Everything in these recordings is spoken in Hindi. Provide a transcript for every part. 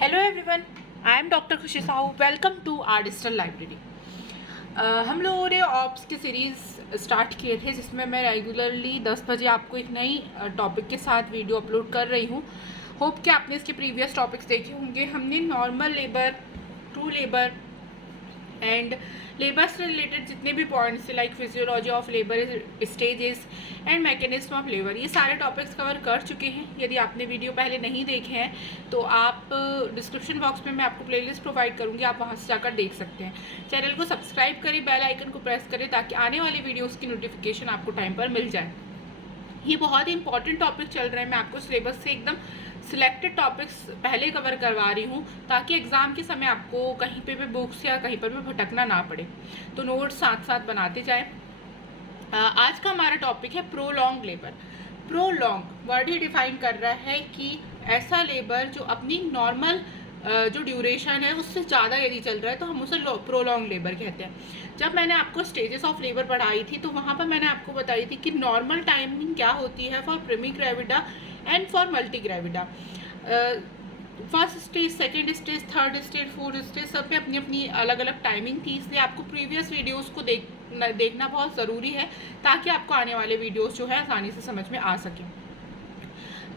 Hello everyone, I am doctor Khushi Sahu. Welcome to our digital library. हम लोगों ने ऑप्स की सीरीज़ स्टार्ट किए थे जिसमें मैं रेगुलरली 10 बजे आपको एक नई टॉपिक के साथ वीडियो अपलोड कर रही हूँ। होप कि आपने इसके प्रीवियस टॉपिक्स देखे होंगे। हमने normal labour, true labour and labour से रिलेटेड जितने भी पॉइंट्स थे like physiology of labour, stages and mechanism of labour, ये सारे टॉपिक्स कवर कर चुके हैं। यदि आपने वीडियो पहले नहीं देखे हैं तो आप डिस्क्रिप्शन बॉक्स में मैं आपको प्लेलिस्ट प्रोवाइड करूँगी, आप वहाँ से जाकर देख सकते हैं। चैनल को सब्सक्राइब करें, बेल आइकन को प्रेस करें ताकि आने वाली वीडियोज़ की नोटिफिकेशन आपको टाइम पर मिल जाए। ये बहुत ही इंपॉर्टेंट टॉपिक चल रहा है। मैं आपको सिलेबस से एकदम सिलेक्टेड टॉपिक्स पहले कवर करवा रही हूँ ताकि एग्ज़ाम के समय आपको कहीं पे भी बुक्स या कहीं पर भी भटकना ना पड़े, तो नोट्स साथ साथ बनाते जाएं। आज का हमारा टॉपिक है प्रोलॉन्ग लेबर। प्रोलॉन्ग वर्ड ही डिफाइन कर रहा है कि ऐसा लेबर जो अपनी नॉर्मल जो ड्यूरेशन है उससे ज़्यादा यदि चल रहा है तो हम उसे प्रोलॉन्ग लेबर कहते हैं। जब मैंने आपको स्टेजेस ऑफ लेबर पढ़ाई थी तो वहाँ पर मैंने आपको बताई थी कि नॉर्मल टाइमिंग क्या होती है for primigravida and for multigravida. First stage, second stage, third stage, fourth stage, सब पे अपनी अपनी अलग अलग टाइमिंग थी। इसलिए आपको प्रीवियस वीडियोस को देखना बहुत ज़रूरी है ताकि आपको आने वाले वीडियोस जो है आसानी से समझ में आ सके।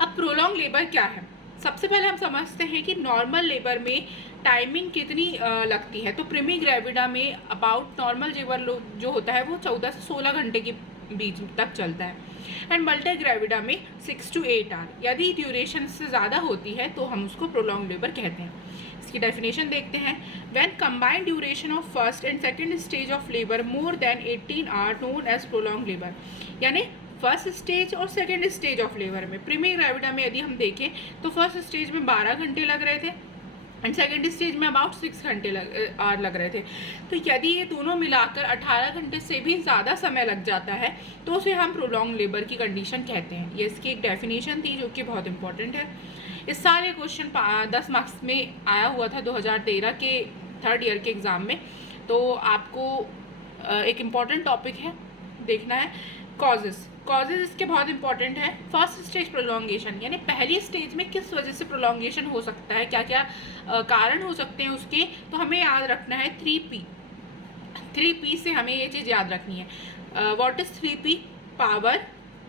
अब प्रोलॉन्ग लेबर क्या है, सबसे पहले हम समझते हैं कि नॉर्मल लेबर में टाइमिंग कितनी लगती है। तो प्रीमी ग्रेविडा में अबाउट नॉर्मल लेबर जो होता है वो 14 से 16 घंटे के बीच तक चलता है एंड मल्टी ग्रेविडा में 6 to 8 आवर। यदि ड्यूरेशन से ज़्यादा होती है तो हम उसको प्रोलॉन्ग लेबर कहते हैं। इसकी डेफिनेशन देखते हैं। When combined duration of first and second stage of labour more than 18 hour known as prolong labour. यानी फर्स्ट स्टेज और सेकेंड स्टेज ऑफ लेबर में प्रीमी ग्रेविडा में यदि हम देखें तो फर्स्ट स्टेज में 12 घंटे लग रहे थे एंड सेकेंड स्टेज में अबाउट 6 घंटे लग रहे थे। तो यदि ये दोनों मिलाकर 18 घंटे से भी ज़्यादा समय लग जाता है तो उसे हम प्रोलॉन्ग लेबर की कंडीशन कहते हैं। ये इसकी एक डेफिनेशन थी जो कि बहुत इंपॉर्टेंट है। इस साल ये क्वेश्चन 10 मार्क्स में आया हुआ था 2013 के थर्ड ईयर के एग्ज़ाम में। तो आपको एक इम्पॉर्टेंट टॉपिक है देखना है। कॉजेज इसके बहुत इंपॉर्टेंट है। फर्स्ट स्टेज प्रोलॉन्गेशन, यानी पहली स्टेज में किस वजह से प्रोलॉन्गेशन हो सकता है, क्या क्या कारण हो सकते हैं उसके, तो हमें याद रखना है 3P। 3P से हमें ये चीज़ याद रखनी है। What is 3P? Power,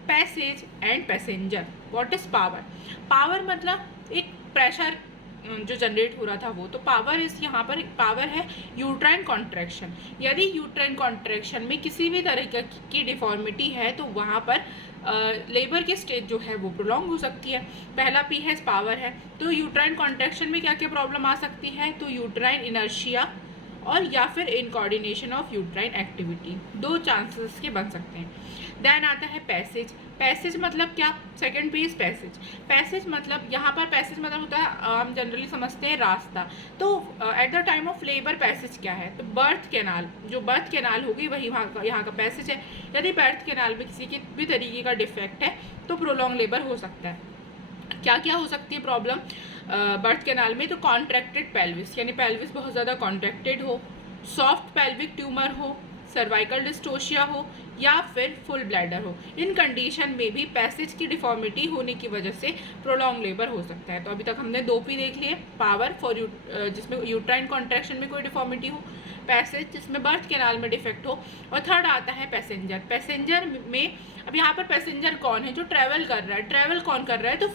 passage and passenger. What is power? Power मतलब एक प्रेशर जो जनरेट हो रहा था वो, तो पावर इस यहाँ पर पावर है यूट्राइन कॉन्ट्रैक्शन। यदि यूट्राइन कॉन्ट्रैक्शन में किसी भी तरह की डिफॉर्मिटी है तो वहाँ पर लेबर की स्टेज जो है वो प्रोलॉन्ग हो सकती है। पहला पी है पावर है। तो यूट्राइन कॉन्ट्रैक्शन में क्या क्या प्रॉब्लम आ सकती है, तो यूट्राइन इनर्शिया और या फिर इनकोऑर्डिनेशन ऑफ यूट्राइन एक्टिविटी, दो चांसेस के बन सकते हैं। देन आता है पैसेज। पैसेज मतलब क्या? Second P is passage. Passage मतलब यहाँ पर पैसेज मतलब होता है हम जनरली समझते हैं रास्ता। तो at the time of labour passage क्या है, तो बर्थ कैनाल, जो बर्थ कैनाल होगी वही यहाँ का पैसेज है। यदि बर्थ कैनाल में किसी के भी तरीके का डिफेक्ट है तो प्रोलॉन्ग लेबर हो सकता है। क्या क्या हो सकती है प्रॉब्लम बर्थ कैनाल में, तो कॉन्ट्रैक्टेड पेल्विस, यानी पेल्विस बहुत ज़्यादा कॉन्ट्रैक्टेड हो, सॉफ्ट पेल्विक ट्यूमर हो, सर्वाइकल डिस्टोशिया हो या फिर फुल ब्लैडर हो। इन कंडीशन में भी पैसेज की डिफॉर्मिटी होने की वजह से प्रोलॉन्ग लेबर हो सकता है। तो अभी तक हमने 2P देख लिए, पावर फॉर जिसमें यूट्राइन कॉन्ट्रैक्शन में कोई डिफॉर्मिटी हो, पैसेज जिसमें बर्थ कैनाल में डिफेक्ट हो, और थर्ड आता है पैसेंजर। पैसेंजर में अब यहाँ पर पैसेंजर कौन है, जो ट्रैवल कर रहा है। ट्रैवल कौन कर रहा है, तो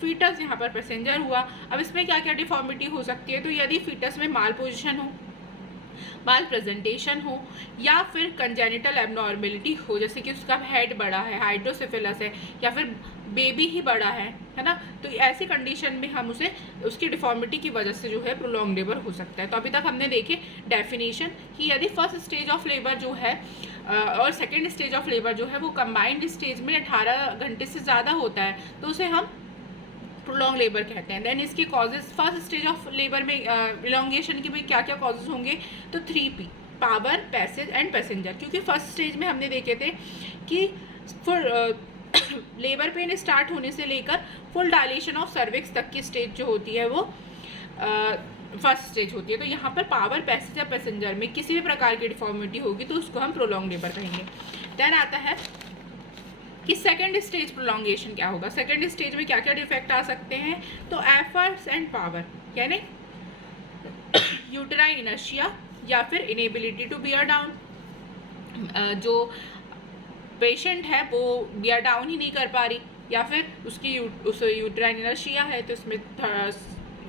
फीटस यहाँ पर पैसेंजर हुआ। अब इसमें क्या क्या डिफॉर्मिटी हो सकती है, तो यदि फीटस में माल पोजिशन हो, माल प्रेजेंटेशन हो या फिर कंजेनिटल एबनॉर्मेलिटी हो, जैसे कि उसका हेड बड़ा है, हाइड्रोसिफिलस है या फिर बेबी ही बड़ा है ना, तो ऐसी कंडीशन में हम उसे उसकी डिफॉर्मिटी की वजह से जो है प्रोलॉन्ग लेबर हो सकता है। तो अभी तक हमने देखे डेफिनेशन कि यदि फर्स्ट स्टेज ऑफ लेबर जो है और सेकेंड स्टेज ऑफ लेबर जो है वो कंबाइंड स्टेज में 18 घंटे से ज़्यादा होता है तो उसे हम प्रोलॉन्ग लेबर कहते हैं। देन इसके causes, first stage of labour में इलॉन्गेशन के भी क्या क्या कॉजेज होंगे, तो 3P, power, passage and passenger. क्योंकि फर्स्ट स्टेज में हमने देखे थे कि लेबर पेन स्टार्ट होने से लेकर फुल डायलेशन ऑफ सर्विक्स तक की स्टेज जो होती है वो फर्स्ट स्टेज होती है। तो यहाँ पर पावर, पैसेज या पैसेंजर में किसी भी प्रकार की डिफॉर्मिटी होगी तो उसको हम प्रोलॉन्ग लेबर कहेंगे। देन आता है कि सेकेंड स्टेज प्रोलॉन्गेशन क्या होगा। सेकेंड स्टेज में क्या क्या डिफेक्ट आ सकते हैं, तो एफर्ट्स एंड पावर यानी यूटेराइन इनर्शिया या फिर इनेबिलिटी टू बियर डाउन, जो पेशेंट है वो बियर डाउन ही नहीं कर पा रही, या फिर उसकी उस यूटेराइन इनर्शिया है तो इसमें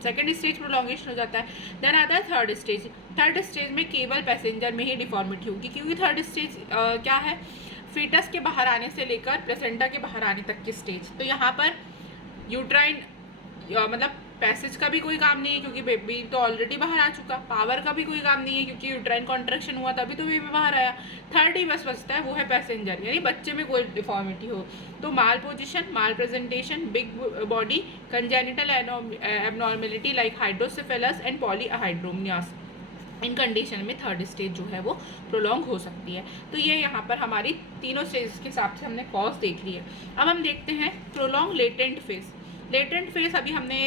सेकेंड स्टेज प्रोलॉन्गेशन हो जाता है। देन आता है थर्ड स्टेज। थर्ड स्टेज में केवल पैसेंजर में ही डिफॉर्मिटी होगी, क्योंकि थर्ड स्टेज क्या है, फीटस के बाहर आने से लेकर प्लेसेंटा के बाहर आने तक की स्टेज। तो यहाँ पर यूट्राइन मतलब पैसेज का भी कोई काम नहीं है क्योंकि बेबी तो ऑलरेडी बाहर आ चुका, पावर का भी कोई काम नहीं है क्योंकि यूट्राइन कॉन्ट्रैक्शन हुआ तभी तो बेबी बाहर आया। थर्ड ही बस बचता है, वो है पैसेंजर, यानी बच्चे में कोई डिफॉर्मिटी हो। तो malposition, malpresentation, big body, congenital abnormality like hydrocephalus and polyhydramnios, इन कंडीशन में थर्ड स्टेज जो है वो प्रोलॉन्ग हो सकती है। तो ये यहाँ पर हमारी तीनों स्टेज के हिसाब से हमने कॉज देख ली है। अब हम देखते हैं prolong latent phase. Latent phase अभी हमने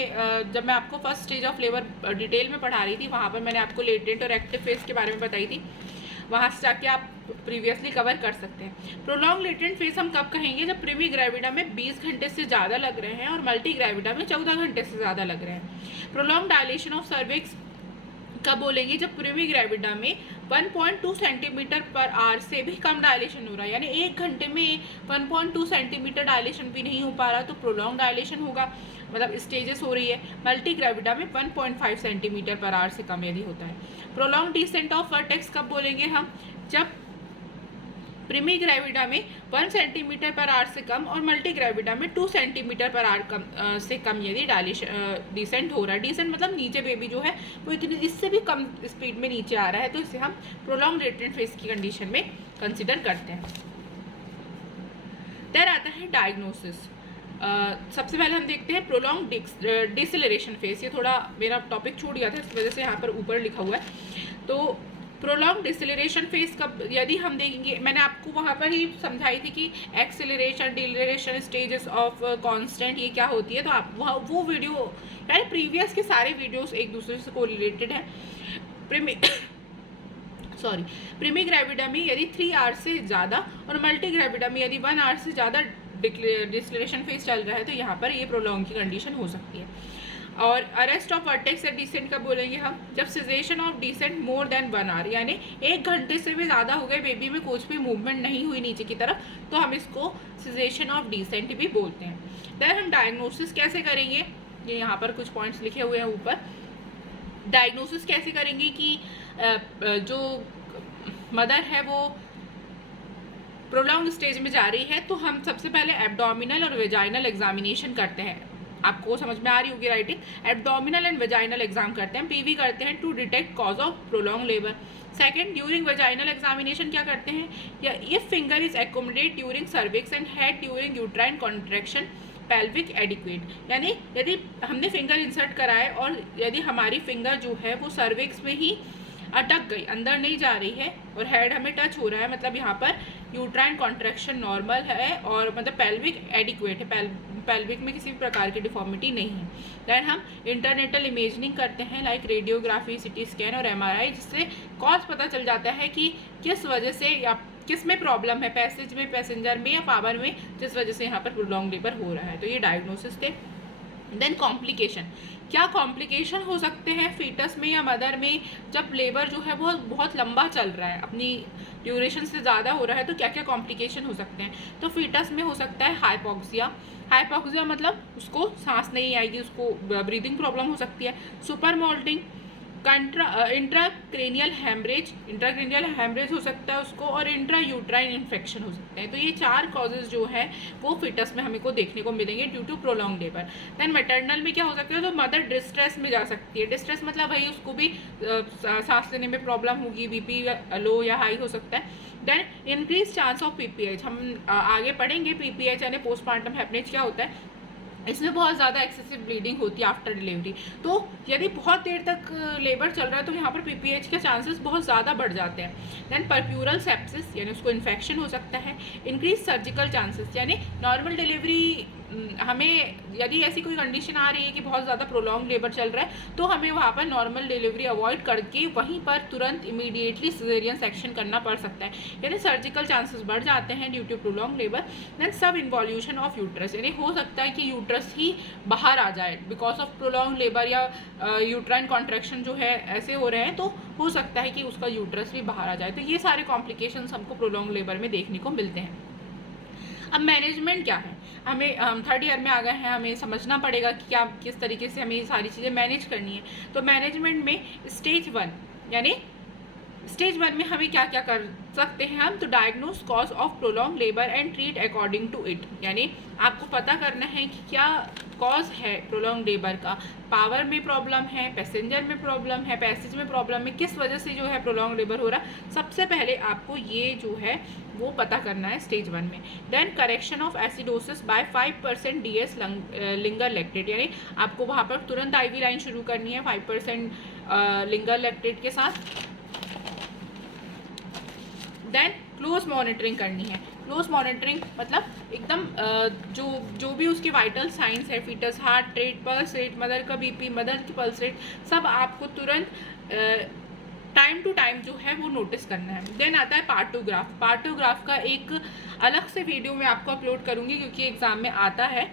जब मैं आपको first stage of labour detail में पढ़ा रही थी वहाँ पर मैंने आपको लेटेंट और एक्टिव फेज के बारे में बताई थी, वहाँ से जाके आप प्रीवियसली कवर कर सकते हैं। प्रोलॉन्ग लेटेंट फेज हम कब कहेंगे, जब प्रीमी ग्रेविडा में 20 घंटे से ज़्यादा लग रहे हैं और मल्टी ग्रेविडा में 14 घंटे से ज़्यादा लग रहे हैं। प्रोलॉन्ग डायलेशन ऑफ सर्विक्स कब बोलेंगे, जब प्रीमी ग्रेविडा में 1.2 सेंटीमीटर पर आवर से भी कम डायलेशन हो रहा है, यानी 1 घंटे में 1.2 सेंटीमीटर डायलेशन भी नहीं हो पा रहा तो प्रोलॉन्ग डायलेशन होगा, मतलब स्टेजेस हो रही है। मल्टी ग्रेविडा में 1.5 सेंटीमीटर पर आवर से कम यदि होता है। प्रोलॉन्ग डिसेंट ऑफ वर्टेक्स कब बोलेंगे हम, जब प्रीमी ग्रेविडा में 1 सेंटीमीटर पर आवर से कम और मल्टी ग्रेविडा में 2 सेंटीमीटर पर आवर से कम यदि डिसेंट हो रहा है। डिसेंट मतलब नीचे बेबी जो है वो इतनी इससे भी कम स्पीड में नीचे आ रहा है, तो इसे हम प्रोलॉन्ग लेटेंट फेज की कंडीशन में कंसिडर करते हैं। देन आता है डायग्नोसिस। सबसे पहले हम देखते हैं प्रोलॉन्ग डिसेलरेशन फेज। ये थोड़ा मेरा टॉपिक छूट गया था, इस वजह से यहाँ पर ऊपर लिखा हुआ है। तो प्रोलॉन्ग डिसेलरेशन फेज कब यदि हम देखेंगे, मैंने आपको वहाँ पर ही समझाई थी कि acceleration, deceleration stages of constant ये क्या होती है, तो आप वो वीडियो यानी प्रीवियस के सारे वीडियोस एक दूसरे से कोरिलेटेड हैं। प्रीमी ग्रेविडा में यदि 3 आवर्स से ज़्यादा और मल्टी ग्रेविडा में यदि 1 आवर से ज़्यादा डिसेलरेशन फेज चल रहा है तो यहाँ पर ये प्रोलॉन्ग की कंडीशन हो सकती है। और arrest of vertex at descent कब बोलेंगे हम, जब cessation of descent more than 1 hour, यानी 1 घंटे से भी ज़्यादा हो गए, बेबी में कुछ भी मूवमेंट नहीं हुई नीचे की तरफ, तो हम इसको सिजेशन ऑफ डिसेंट भी बोलते हैं। देन हम डायग्नोसिस कैसे करेंगे, ये यहाँ पर कुछ पॉइंट्स लिखे हुए हैं ऊपर। डायग्नोसिस कैसे करेंगे कि जो मदर है वो प्रोलॉन्ग स्टेज में जा रही है, तो हम सबसे पहले एब्डोमिनल और वेजाइनल एग्जामिनेशन करते हैं। आपको समझ में आ रही होगी writing. Abdominal and vaginal exam करते हैं, पीवी करते हैं to detect cause of prolong labour. Second, during vaginal examination क्या करते हैं, या if finger is accommodate during cervix and head during uterine contraction pelvic adequate, यानी यदि हमने फिंगर इंसर्ट कराए और यदि हमारी फिंगर जो है वो सर्विक्स में ही अटक गई, अंदर नहीं जा रही है और हेड हमें टच हो रहा है, मतलब यहाँ पर यूट्राइन कॉन्ट्रैक्शन नॉर्मल है और मतलब पेल्विक एडिक्वेट है, पेल्विक में किसी भी प्रकार की डिफॉर्मिटी नहीं है। दैन हम इंटरनेटल इमेजिंग करते हैं लाइक रेडियोग्राफी, सिटी स्कैन और MRI, जिससे कॉज पता चल जाता है कि किस वजह से या किस में प्रॉब्लम है, पैसेज में, पैसेंजर में या पावर में, जिस वजह से यहाँ पर प्रोलॉन्ग लेबर हो रहा है। तो ये डायग्नोसिस थे। देन कॉम्प्लिकेशन, क्या कॉम्प्लिकेशन हो सकते हैं फीटस में या मदर में जब लेबर जो है वो बहुत लंबा चल रहा है, अपनी ड्यूरेशन से ज़्यादा हो रहा है, तो क्या क्या कॉम्प्लिकेशन हो सकते हैं। तो फीटस में हो सकता है हाइपोक्सिया। हाइपोक्सिया मतलब उसको सांस नहीं आएगी, उसको ब्रीदिंग प्रॉब्लम हो सकती है। सुपर मोल्टिंग, इंट्राक्रेनियल हैमरेज हो सकता है उसको, और इंट्रा यूट्राइन इन्फेक्शन हो सकते हैं। तो ये 4 कॉजेज जो है वो फिटस में हमें को देखने को मिलेंगे due to prolong labour. Then maternal में क्या हो सकता है, तो मदर डिस्ट्रेस में जा सकती है। डिस्ट्रेस मतलब भाई उसको भी सांस लेने में प्रॉब्लम होगी, BP लो या हाई हो सकता है। Then increase chance of PPH, हम आगे पढ़ेंगे PPH यानी पोस्टमार्टम हेमरेज क्या होता है। इसमें बहुत ज़्यादा एक्सेसिव ब्लीडिंग होती है आफ्टर डिलीवरी, तो यदि बहुत देर तक लेबर चल रहा है तो यहाँ पर PPH के चांसेस बहुत ज़्यादा बढ़ जाते हैं। देन परप्यूरल सेप्सिस यानी उसको इन्फेक्शन हो सकता है। इंक्रीज सर्जिकल चांसेस, यानी नॉर्मल डिलीवरी हमें यदि ऐसी कोई कंडीशन आ रही है कि बहुत ज़्यादा प्रोलॉन्ग लेबर चल रहा है तो हमें वहाँ पर नॉर्मल डिलीवरी अवॉइड करके वहीं पर तुरंत इमीडिएटली सिजेरियन सेक्शन करना पड़ सकता है, यानी सर्जिकल चांसेस बढ़ जाते हैं due to prolong labour. Then subinvolution of uterus, यानी हो सकता है कि यूट्रस ही बाहर आ जाए बिकॉज ऑफ प्रोलॉन्ग लेबर, या यूट्राइन कॉन्ट्रैक्शन जो है ऐसे हो रहे हैं तो हो सकता है कि उसका यूट्रस भी बाहर आ जाए। तो ये सारे कॉम्प्लिकेशंस हमको प्रोलॉन्ग लेबर में देखने को मिलते हैं। अब मैनेजमेंट क्या है, हम थर्ड ईयर में आ गए हैं, हमें समझना पड़ेगा कि क्या किस तरीके से हमें ये सारी चीज़ें मैनेज करनी है। तो मैनेजमेंट में स्टेज 1, यानी स्टेज 1 में हमें क्या क्या कर सकते हैं हम, तो diagnose cause of prolong labour and treat according to it, यानी आपको पता करना है कि क्या कॉज है प्रोलॉन्ग लेबर का, पावर में प्रॉब्लम है, पैसेंजर में प्रॉब्लम है, पैसेज में प्रॉब्लम है, किस वजह से जो है प्रोलॉन्ग लेबर हो रहा है, सबसे पहले आपको ये जो है वो पता करना है स्टेज 1 में। Then correction of acidosis by 5% DS Ringer lactate, यानी आपको वहाँ पर तुरंत IV लाइन शुरू करनी है 5% लिंगर लैक्टेट के साथ। देन क्लोज मॉनिटरिंग करनी है। क्लोज मॉनिटरिंग मतलब एकदम जो भी उसके वाइटल साइंस है, fetus heart rate, pulse rate, mother का BP, मदर की पल्स रेट, सब आपको तुरंत टाइम टू टाइम जो है वो नोटिस करना है। देन आता है पार्टोग्राफ। पार्टोग्राफ का एक अलग से वीडियो मैं आपको अपलोड करूँगी क्योंकि एग्ज़ाम में आता है।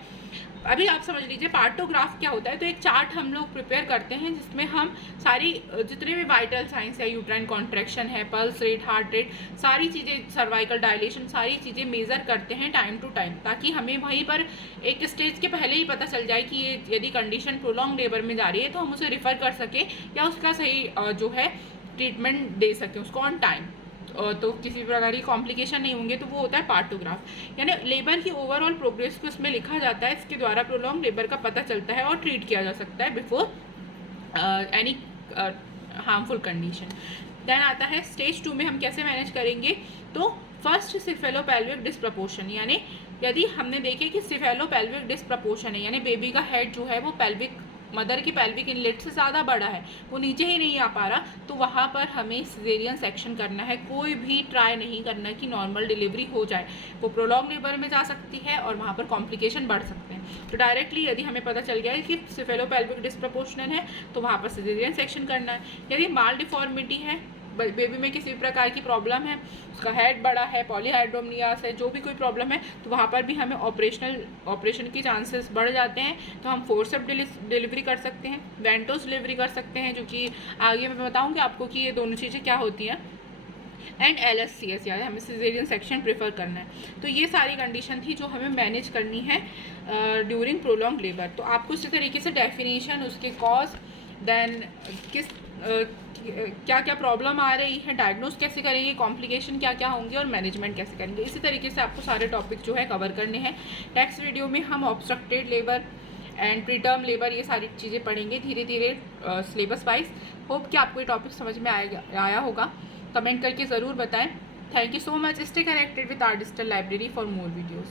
अभी आप समझ लीजिए पार्टोग्राफ क्या होता है। तो एक चार्ट हम लोग प्रिपेयर करते हैं जिसमें हम सारी जितने भी वाइटल साइंस है, यूट्राइन कॉन्ट्रैक्शन है, पल्स रेट, हार्ट रेट, सारी चीज़ें, सर्वाइकल डायलेशन, सारी चीज़ें मेज़र करते हैं टाइम टू टाइम, ताकि हमें वहीं पर एक स्टेज के पहले ही पता चल जाए कि ये यदि कंडीशन प्रोलॉन्ग लेबर में जा रही है तो हम उसे रिफ़र कर सकें या उसका सही जो है ट्रीटमेंट दे सकें उसको ऑन टाइम, तो किसी प्रकार की कॉम्प्लिकेशन नहीं होंगे। तो वो होता है पार्टोग्राफ, यानी लेबर की ओवरऑल प्रोग्रेस को इसमें लिखा जाता है। इसके द्वारा प्रोलॉन्ग लेबर का पता चलता है और ट्रीट किया जा सकता है before any harmful condition. Then आता है स्टेज 2 में हम कैसे मैनेज करेंगे। तो फर्स्ट सिफेलोपेल्विक डिस्प्रपोर्शन, यानी यदि हमने देखे कि सिफेलोपेल्विक डिस्प्रपोर्शन है, यानी बेबी का हेड जो है वो पेल्विक, मदर की पेल्विक इनलेट से ज़्यादा बड़ा है, वो नीचे ही नहीं आ पा रहा, तो वहाँ पर हमें सिजेरियन सेक्शन करना है। कोई भी ट्राई नहीं करना कि नॉर्मल डिलीवरी हो जाए, वो प्रोलॉन्ग लेबर में जा सकती है और वहाँ पर कॉम्प्लिकेशन बढ़ सकते हैं। तो डायरेक्टली यदि हमें पता चल गया है कि सिफेलोपेल्विक डिस्प्रपोर्शनल है तो वहाँ पर सिजेरियन सेक्शन करना है। यदि माल डिफॉर्मिटी है, बेबी में किसी भी प्रकार की प्रॉब्लम है, उसका हेड बड़ा है, पॉलीहाइड्रोमनियास है, जो भी कोई प्रॉब्लम है, तो वहाँ पर भी हमें ऑपरेशन के चांसेस बढ़ जाते हैं। तो हम फोर्सेप डिलीवरी कर सकते हैं, वेंटोस डिलीवरी कर सकते हैं, जो कि आगे मैं बताऊँगी आपको कि ये दोनों चीज़ें क्या होती हैं। एंड LSCS, यानी हमें सिजेरियन सेक्शन प्रेफर करना है। तो ये सारी कंडीशन थी जो हमें मैनेज करनी है ड्यूरिंग प्रोलॉन्ग लेबर। तो आपको इसी तरीके से डेफिनेशन, उसके कॉज, देन किस क्या क्या प्रॉब्लम आ रही है, डायग्नोज कैसे करेंगे, कॉम्प्लिकेशन क्या क्या होंगे और मैनेजमेंट कैसे करेंगे, इसी तरीके से आपको सारे टॉपिक जो है कवर करने हैं। नेक्स्ट वीडियो में हम obstructed labour and preterm labour ये सारी चीज़ें पढ़ेंगे धीरे धीरे सिलेबस वाइज। होप कि आपको ये टॉपिक समझ में आया होगा। कमेंट करके ज़रूर बताएं। Thank you so much. Stay connected with our digital library for more videos.